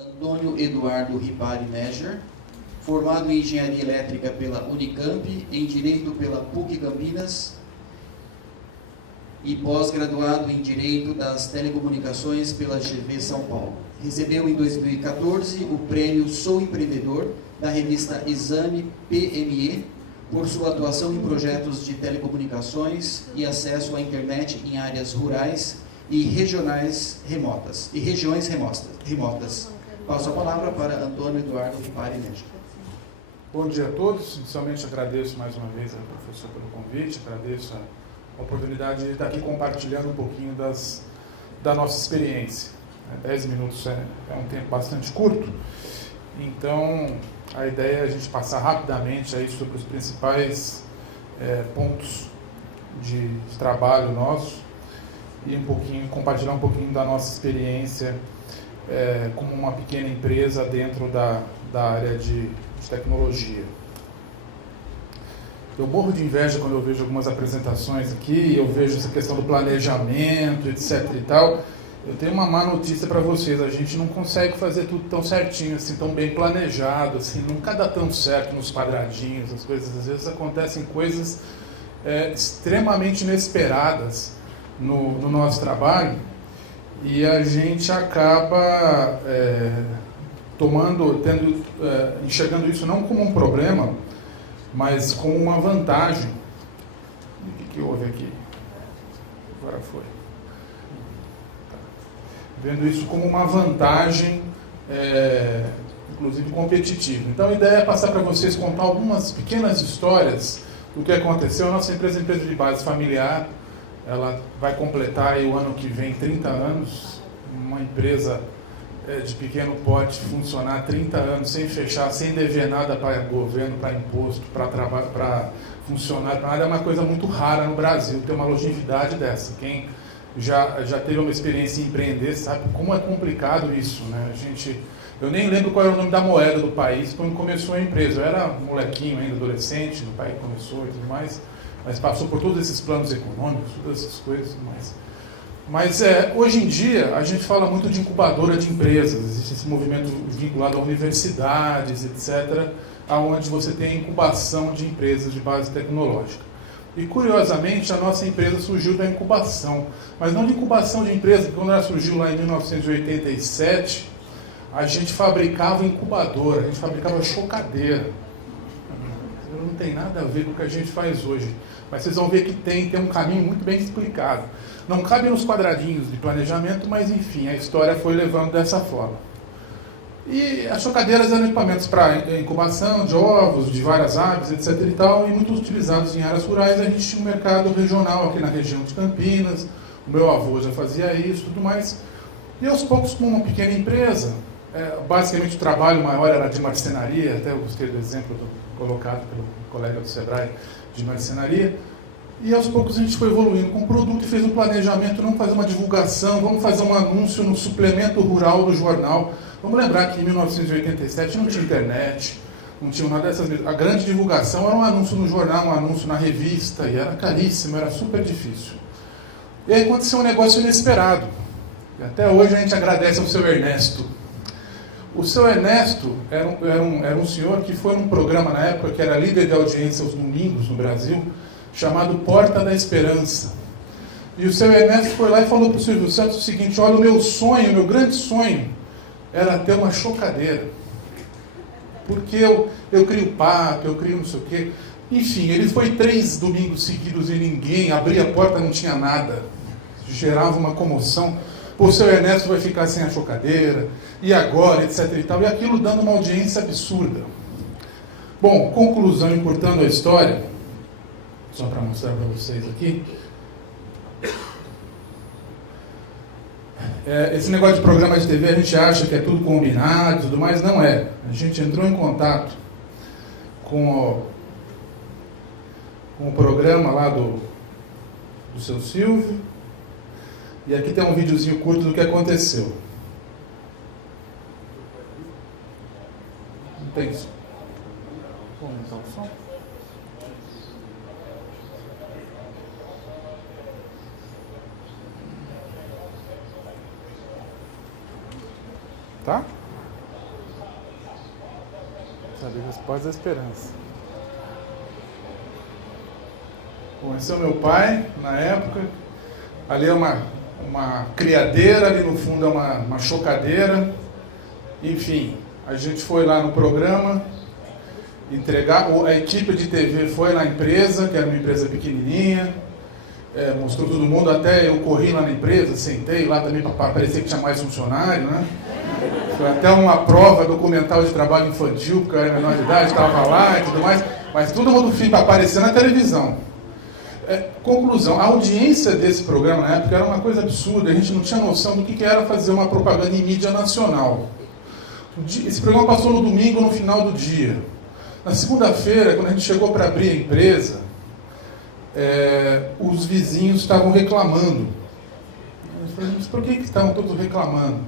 Antônio Eduardo Ripari Neger, formado em Engenharia Elétrica pela Unicamp, em Direito pela PUC Campinas e pós-graduado em Direito das Telecomunicações pela GV São Paulo. Recebeu em 2014 o prêmio Sou Empreendedor da revista Exame PME por sua atuação em projetos de telecomunicações e acesso à internet em áreas rurais e regiões remotas. Passo a palavra para Antônio Eduardo Ripari Neger. Bom dia a todos. Inicialmente agradeço mais uma vez ao professor pelo convite, agradeço a oportunidade de estar aqui compartilhando um pouquinho da nossa experiência. 10 minutos é um tempo bastante curto, então a ideia é a gente passar rapidamente aí sobre os principais pontos de trabalho nosso e compartilhar um pouquinho da nossa experiência como uma pequena empresa dentro da área de tecnologia. Eu morro de inveja quando eu vejo algumas apresentações aqui, eu vejo essa questão do planejamento, etc e tal. Eu tenho uma má notícia para vocês, a gente não consegue fazer tudo tão certinho, assim, tão bem planejado, assim, nunca dá tão certo nos quadradinhos, as coisas, às vezes acontecem coisas extremamente inesperadas no nosso trabalho e a gente acaba enxergando isso não como um problema, mas como uma vantagem. O que houve aqui? Agora foi. Vendo isso como uma vantagem, inclusive competitiva. Então a ideia é passar para vocês, contar algumas pequenas histórias do que aconteceu. A nossa empresa é uma empresa de base familiar, ela vai completar aí o ano que vem 30 anos, uma empresa de pequeno porte, funcionar 30 anos sem fechar, sem dever nada para governo, para imposto, para trabalho, para funcionário, para nada, é uma coisa muito rara no Brasil, ter uma longevidade dessa. Quem já teve uma experiência em empreender sabe como é complicado isso, né? Eu nem lembro qual era o nome da moeda do país quando começou a empresa. Eu era molequinho ainda, adolescente, no país começou e tudo mais, mas passou por todos esses planos econômicos, todas essas coisas e tudo mais. Mas hoje em dia a gente fala muito de incubadora de empresas, existe esse movimento vinculado a universidades, etc., onde você tem a incubação de empresas de base tecnológica. E curiosamente a nossa empresa surgiu da incubação, mas não de incubação de empresa, porque quando ela surgiu lá em 1987, a gente fabricava incubadora, a gente fabricava chocadeira. Não tem nada a ver com o que a gente faz hoje, mas vocês vão ver que tem um caminho muito bem explicado. Não cabe nos quadradinhos de planejamento, mas enfim, a história foi levando dessa forma. E as chocadeiras eram equipamentos para incubação de ovos, de várias aves, etc. e tal, e muito utilizados em áreas rurais. A gente tinha um mercado regional aqui na região de Campinas, o meu avô já fazia isso e tudo mais. E aos poucos, como uma pequena empresa, basicamente o trabalho maior era de marcenaria, até eu gostei do exemplo colocado pelo colega do Sebrae de marcenaria. E aos poucos a gente foi evoluindo com o produto e fez um planejamento, vamos fazer uma divulgação, vamos fazer um anúncio no suplemento rural do jornal. Vamos lembrar que em 1987 não tinha internet, não tinha nada dessas coisas. A grande divulgação era um anúncio no jornal, um anúncio na revista, e era caríssimo, era super difícil. E aí aconteceu um negócio inesperado. E até hoje a gente agradece ao seu Ernesto. O seu Ernesto era um senhor que foi num programa na época que era líder de audiência aos domingos no Brasil, chamado Porta da Esperança. E o seu Ernesto foi lá e falou para o Silvio Santos o seguinte: olha, o meu sonho, o meu grande sonho era ter uma chocadeira. Porque eu crio pato, eu crio não sei o quê. Enfim, ele foi 3 domingos seguidos e ninguém, abria a porta, não tinha nada. Gerava uma comoção. O seu Ernesto vai ficar sem a chocadeira, e agora, etc. e tal. E aquilo dando uma audiência absurda. Bom, conclusão, encurtando a história, só para mostrar para vocês aqui. Esse negócio de programa de TV, a gente acha que é tudo combinado e tudo mais, não é. A gente entrou em contato com o programa lá do seu Silvio, e aqui tem um videozinho curto do que aconteceu. Não tem isso. Vamos aumentar o som. Tá? Sabe, Respostas da Esperança. Bom, esse é o meu pai, na época. Ali é uma criadeira, ali no fundo é uma chocadeira. Enfim, a gente foi lá no programa entregar, a equipe de TV foi na empresa, que era uma empresa pequenininha, mostrou todo mundo, até eu corri lá na empresa, sentei lá também para parecer que tinha mais funcionário, né? Foi até uma prova documental de trabalho infantil, porque eu era menor de idade, estava lá e tudo mais, mas todo mundo fica aparecendo na televisão. Conclusão, a audiência desse programa na época era uma coisa absurda, a gente não tinha noção do que era fazer uma propaganda em mídia nacional. Esse programa passou no domingo, no final do dia. Na segunda-feira, quando a gente chegou para abrir a empresa, os vizinhos estavam reclamando. Eu falei, mas por que estavam todos reclamando?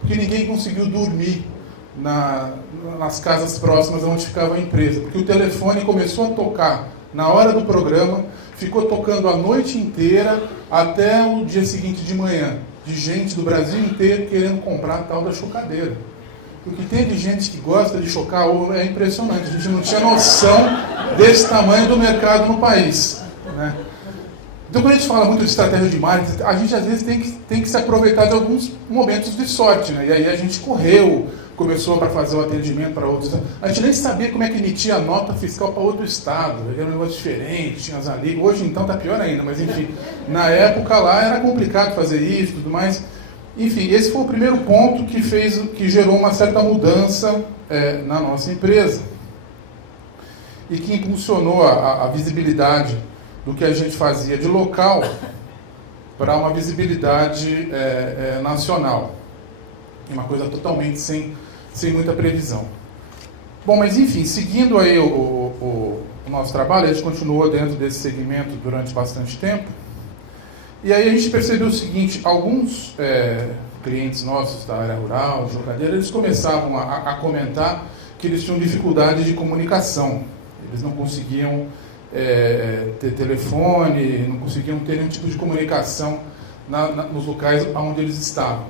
Porque ninguém conseguiu dormir nas casas próximas onde ficava a empresa. Porque o telefone começou a tocar na hora do programa, ficou tocando a noite inteira até o dia seguinte de manhã, de gente do Brasil inteiro querendo comprar a tal da chocadeira. O que tem de gente que gosta de chocar ovo é impressionante. A gente não tinha noção desse tamanho do mercado no país, né? Então, quando a gente fala muito de estratégia de marketing, a gente às vezes tem que se aproveitar de alguns momentos de sorte, né? E aí a gente correu, começou para fazer o atendimento para outros. A gente nem sabia como é que emitia a nota fiscal para outro estado. Era um negócio diferente, tinha as alíquotas. Hoje então está pior ainda, mas enfim, na época lá era complicado fazer isso e tudo mais. Enfim, esse foi o primeiro ponto que gerou uma certa mudança na nossa empresa e que impulsionou a visibilidade do que a gente fazia de local para uma visibilidade nacional. Uma coisa totalmente sem muita previsão. Bom, mas enfim, seguindo aí o nosso trabalho, a gente continuou dentro desse segmento durante bastante tempo. E aí a gente percebeu o seguinte, alguns clientes nossos da área rural, chocadeira, eles começavam a comentar que eles tinham dificuldade de comunicação. Eles não conseguiam ter telefone, não conseguiam ter nenhum tipo de comunicação nos locais onde eles estavam.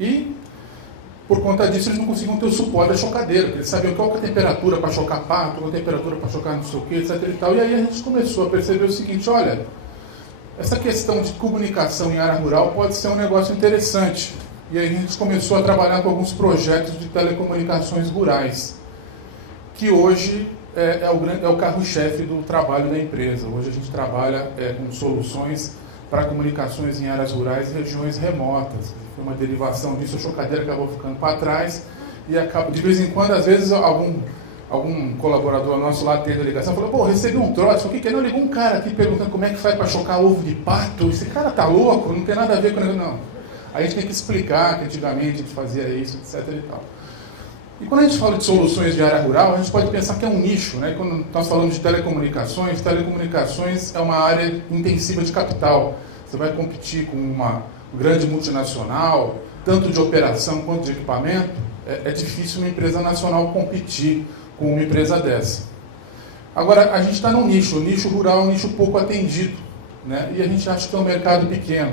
E, por conta disso, eles não conseguiam ter o suporte da chocadeira, porque eles sabiam qual que é a temperatura para chocar pato, qual é a temperatura para chocar não sei o que, etc. E tal. E aí a gente começou a perceber o seguinte, olha, essa questão de comunicação em área rural pode ser um negócio interessante. E aí a gente começou a trabalhar com alguns projetos de telecomunicações rurais, que hoje é o carro-chefe do trabalho da empresa. Hoje a gente trabalha com soluções para comunicações em áreas rurais e regiões remotas. Foi uma derivação disso, a chocadeira acabou ficando para trás e de vez em quando, às vezes, algum colaborador nosso lá atende a ligação, falou, pô, recebi um troço, o que é? Não, ligou um cara aqui perguntando como é que faz para chocar ovo de pato, esse cara tá louco, não tem nada a ver com ele, não. Aí a gente tem que explicar que antigamente a gente fazia isso, etc. e tal. E quando a gente fala de soluções de área rural, a gente pode pensar que é um nicho, né? Quando nós falamos de telecomunicações é uma área intensiva de capital. Você vai competir com uma grande multinacional, tanto de operação quanto de equipamento, é difícil uma empresa nacional competir com uma empresa dessa. Agora, a gente está num nicho, o nicho rural é um nicho pouco atendido, né? E a gente acha que é um mercado pequeno.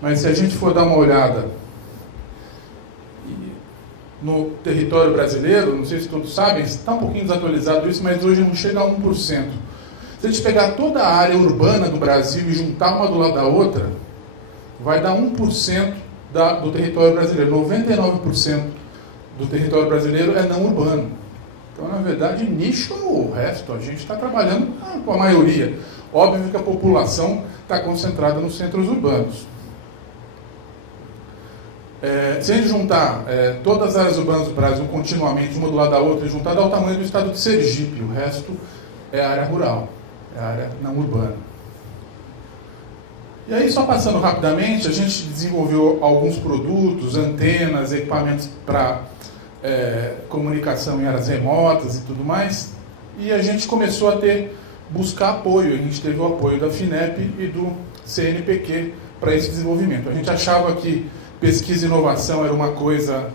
Mas se a gente for dar uma olhada no território brasileiro, não sei se todos sabem, está um pouquinho desatualizado isso, mas hoje não chega a 1%. Se a gente pegar toda a área urbana do Brasil e juntar uma do lado da outra, vai dar 1% do território brasileiro. 99% do território brasileiro é não urbano. Então, na verdade, nicho é o resto. A gente está trabalhando com a maioria. Óbvio que a população está concentrada nos centros urbanos. Se a gente juntar todas as áreas urbanas do Brasil continuamente, uma do lado da outra, e juntar, dá o tamanho do estado de Sergipe. O resto é área rural, é área não urbana. E aí, só passando rapidamente, a gente desenvolveu alguns produtos, antenas, equipamentos para comunicação em áreas remotas e tudo mais, e a gente começou a buscar apoio. A gente teve o apoio da FINEP e do CNPq para esse desenvolvimento. A gente achava que pesquisa e inovação era uma coisa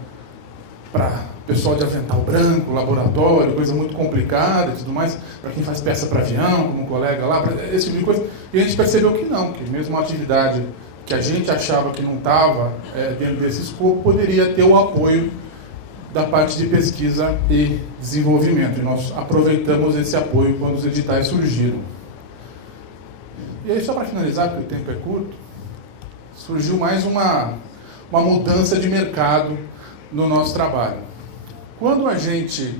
para pessoal de avental branco, laboratório, coisa muito complicada e tudo mais, para quem faz peça para avião, como um colega lá, esse tipo de coisa. E a gente percebeu que não, que mesmo uma atividade que a gente achava que não estava dentro desse escopo, poderia ter o apoio da parte de pesquisa e desenvolvimento. E nós aproveitamos esse apoio quando os editais surgiram. E aí, só para finalizar, porque o tempo é curto, surgiu mais uma mudança de mercado no nosso trabalho. Quando a gente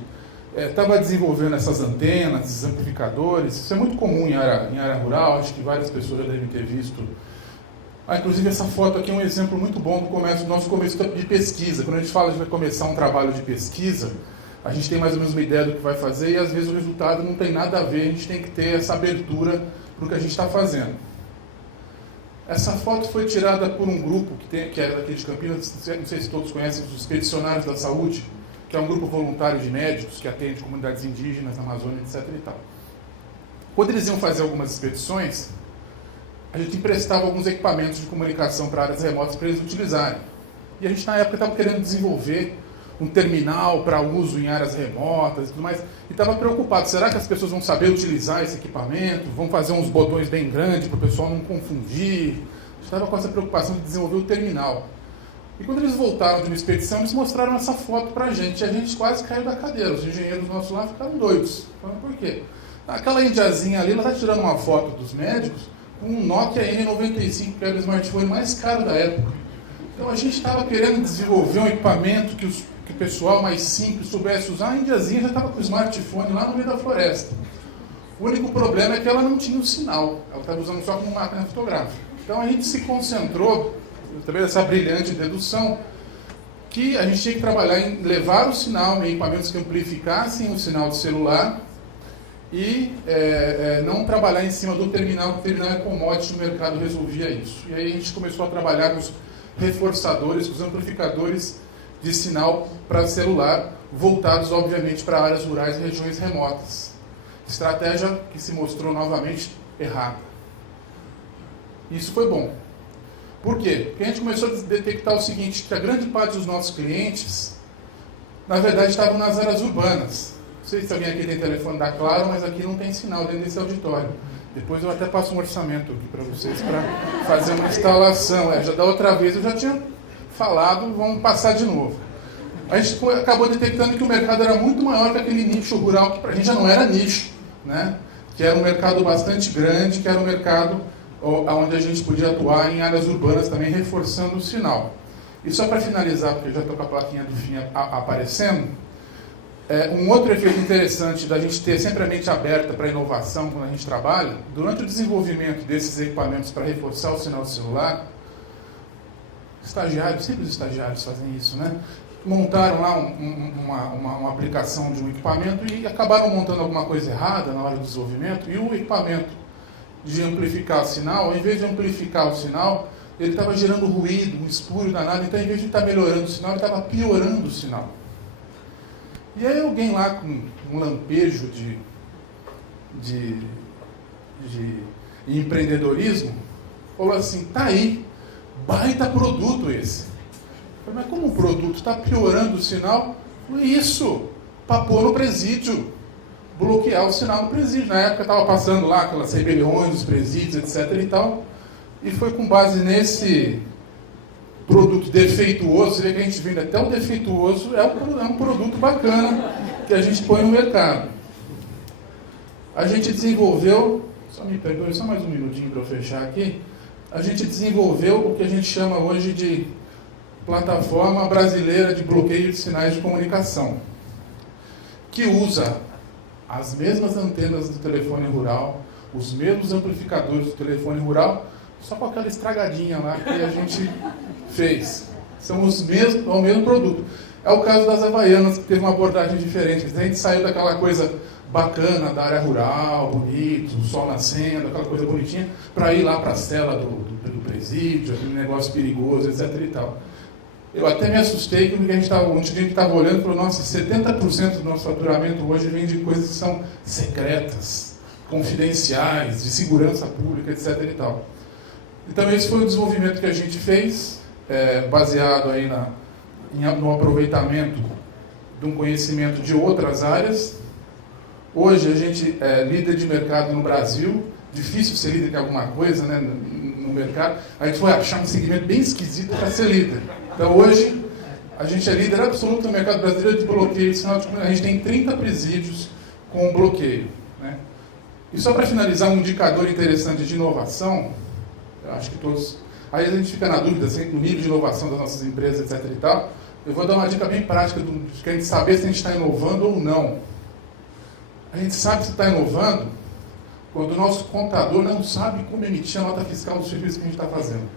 estava desenvolvendo essas antenas, esses amplificadores, isso é muito comum em área rural, acho que várias pessoas já devem ter visto. Inclusive, essa foto aqui é um exemplo muito bom do nosso começo de pesquisa. Quando a gente fala que vai começar um trabalho de pesquisa, a gente tem mais ou menos uma ideia do que vai fazer e às vezes o resultado não tem nada a ver, a gente tem que ter essa abertura para o que a gente está fazendo. Essa foto foi tirada por um grupo que é daqui de Campinas, não sei se todos conhecem, os Expedicionários da Saúde, que é um grupo voluntário de médicos que atende comunidades indígenas na Amazônia, etc. e tal. Quando eles iam fazer algumas expedições, a gente emprestava alguns equipamentos de comunicação para áreas remotas para eles utilizarem. E a gente, na época, estava querendo desenvolver um terminal para uso em áreas remotas e tudo mais, e estava preocupado, será que as pessoas vão saber utilizar esse equipamento? Vão fazer uns botões bem grandes para o pessoal não confundir? A gente estava com essa preocupação de desenvolver o terminal. E quando eles voltaram de uma expedição, eles mostraram essa foto para a gente, e a gente quase caiu da cadeira. Os engenheiros nossos lá ficaram doidos. Falaram, por quê? Aquela indiazinha ali, ela está tirando uma foto dos médicos com um Nokia N95, que era o smartphone mais caro da época. Então a gente estava querendo desenvolver um equipamento que o pessoal mais simples soubesse usar. A indiazinha já estava com o smartphone lá no meio da floresta. O único problema é que ela não tinha o sinal. Ela estava usando só como máquina fotográfica. Então a gente se concentrou, também essa brilhante dedução, que a gente tinha que trabalhar em levar o sinal em equipamentos que amplificassem o sinal de celular e não trabalhar em cima do terminal, porque o terminal é commodity, o mercado resolvia isso. E aí a gente começou a trabalhar com os reforçadores, com os amplificadores de sinal para celular, voltados, obviamente, para áreas rurais e regiões remotas. Estratégia que se mostrou novamente errada. Isso foi bom. Por quê? Porque a gente começou a detectar o seguinte, que a grande parte dos nossos clientes, na verdade, estavam nas áreas urbanas. Não sei se alguém aqui tem telefone da Claro, mas aqui não tem sinal dentro desse auditório. Depois eu até passo um orçamento aqui para vocês para fazer uma instalação. Já da outra vez eu já tinha falado, vamos passar de novo. A gente acabou detectando que o mercado era muito maior que aquele nicho rural, que para a gente já não era nicho, né? Que era um mercado bastante grande, que era um mercado onde a gente podia atuar em áreas urbanas também, reforçando o sinal. E só para finalizar, porque eu já estou com a plaquinha do fim aparecendo, um outro efeito interessante da gente ter sempre a mente aberta para a inovação quando a gente trabalha, durante o desenvolvimento desses equipamentos para reforçar o sinal do celular, estagiários, sempre os estagiários fazem isso, né? Montaram lá uma aplicação de um equipamento e acabaram montando alguma coisa errada na hora do desenvolvimento, e o equipamento de amplificar o sinal, ao invés de amplificar o sinal, ele estava gerando ruído, um espúrio danado, então, em vez de estar melhorando o sinal, ele estava piorando o sinal. E aí alguém lá com um lampejo de empreendedorismo falou assim, tá aí, baita produto esse. Eu falei, mas como um produto está piorando o sinal? Eu falei, isso, para pôr no presídio, bloquear o sinal no presídio. Na época estava passando lá aquelas rebeliões dos presídios, etc. e tal, e foi com base nesse produto defeituoso, você vê que a gente vende até o defeituoso, é um produto bacana que a gente põe no mercado. A gente desenvolveu, só me perdoe, só mais um minutinho para eu fechar aqui, a gente desenvolveu o que a gente chama hoje de Plataforma Brasileira de Bloqueio de Sinais de Comunicação, que usa as mesmas antenas do telefone rural, os mesmos amplificadores do telefone rural, só com aquela estragadinha lá que a gente fez. São os mesmos, é o mesmo produto. É o caso das Havaianas, que teve uma abordagem diferente. A gente saiu daquela coisa bacana da área rural, bonito, o sol nascendo, aquela coisa bonitinha, para ir lá para a cela do presídio, aquele negócio perigoso, etc. e tal. Eu até me assustei quando um time que estava olhando e falou, nossa, 70% do nosso faturamento hoje vem de coisas que são secretas, confidenciais, de segurança pública, etc. e tal. Então esse foi o desenvolvimento que a gente fez, baseado aí no aproveitamento de um conhecimento de outras áreas. Hoje a gente é líder de mercado no Brasil, difícil ser líder de alguma coisa, né, no mercado. A gente foi achar um segmento bem esquisito para ser líder. Então hoje A gente é líder absoluto no mercado brasileiro de bloqueio. A gente tem 30 presídios com bloqueio, né? E só para finalizar, um indicador interessante de inovação, eu acho que todos... Aí a gente fica na dúvida do nível de inovação das nossas empresas, etc. e tal. Eu vou dar uma dica bem prática de a gente saber se a gente está inovando ou não. A gente sabe se está inovando quando o nosso contador não sabe como emitir a nota fiscal do serviço que a gente está fazendo.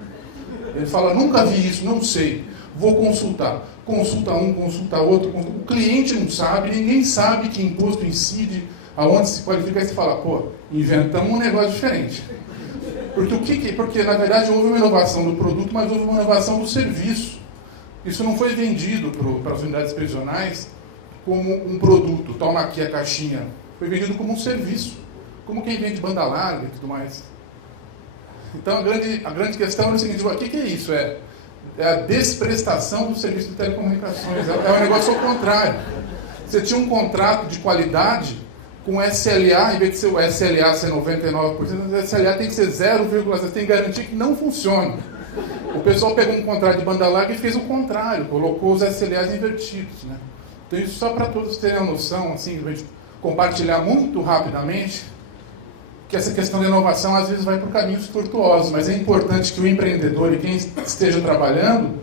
Ele fala, nunca vi isso, não sei, vou consultar. Consulta um, consulta outro. O cliente não sabe, ninguém sabe que imposto incide, aonde se qualifica, e você fala, pô, inventamos um negócio diferente. Porque, na verdade, houve uma inovação do produto, mas houve uma inovação do serviço. Isso não foi vendido para as unidades prisionais como um produto, toma aqui a caixinha. Foi vendido como um serviço, como quem vende banda larga e tudo mais. Então, a grande questão é o seguinte, o que é isso? É a desprestação do serviço de telecomunicações. É um negócio ao contrário. Você tinha um contrato de qualidade com SLA, em vez de ser o SLA ser 99%, o SLA tem que ser 0,0%, tem que garantir que não funciona. O pessoal pegou um contrato de banda larga e fez o contrário, colocou os SLAs invertidos, né? Então isso só para todos terem a noção, assim, a gente compartilhar muito rapidamente, que essa questão da inovação às vezes vai por caminhos tortuosos, mas é importante que o empreendedor e quem esteja trabalhando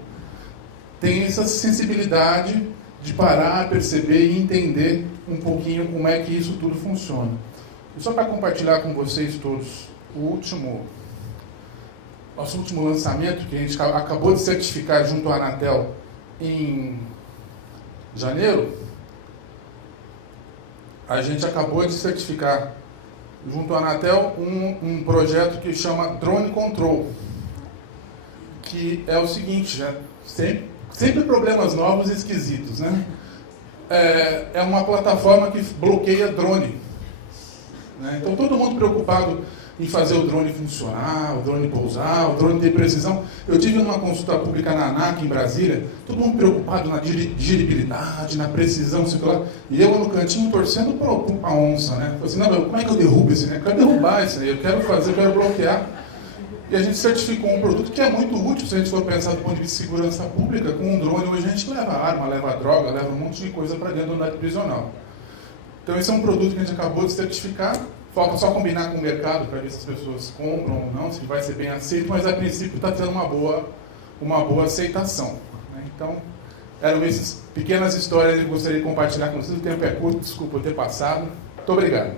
tenha essa sensibilidade de parar, perceber e entender um pouquinho como é que isso tudo funciona. E só para compartilhar com vocês todos nosso último lançamento, que a gente acabou de certificar junto à Anatel em janeiro, a gente acabou de certificar junto à Anatel um projeto que chama Drone Control, que é o seguinte, sempre problemas novos e esquisitos, né? É uma plataforma que bloqueia drone, né? Então todo mundo preocupado em fazer o drone funcionar, o drone pousar, o drone ter precisão. Eu tive uma consulta pública na ANAC em Brasília, todo mundo preocupado na dirigibilidade, na precisão, sei lá, e eu no cantinho torcendo para a onça, né? Falei assim, não, como é que eu derrubo esse, né? Eu quero derrubar isso aí, eu quero bloquear. E a gente certificou um produto que é muito útil, se a gente for pensar do ponto de vista de segurança pública. Com um drone hoje a gente leva arma, leva droga, leva um monte de coisa para dentro da unidade prisional. Então esse é um produto que a gente acabou de certificar. Falta só combinar com o mercado para ver se as pessoas compram ou não, se vai ser bem aceito, mas a princípio está tendo uma boa aceitação, né? Então, eram essas pequenas histórias que eu gostaria de compartilhar com vocês. O tempo é curto, desculpa eu ter passado. Muito obrigado.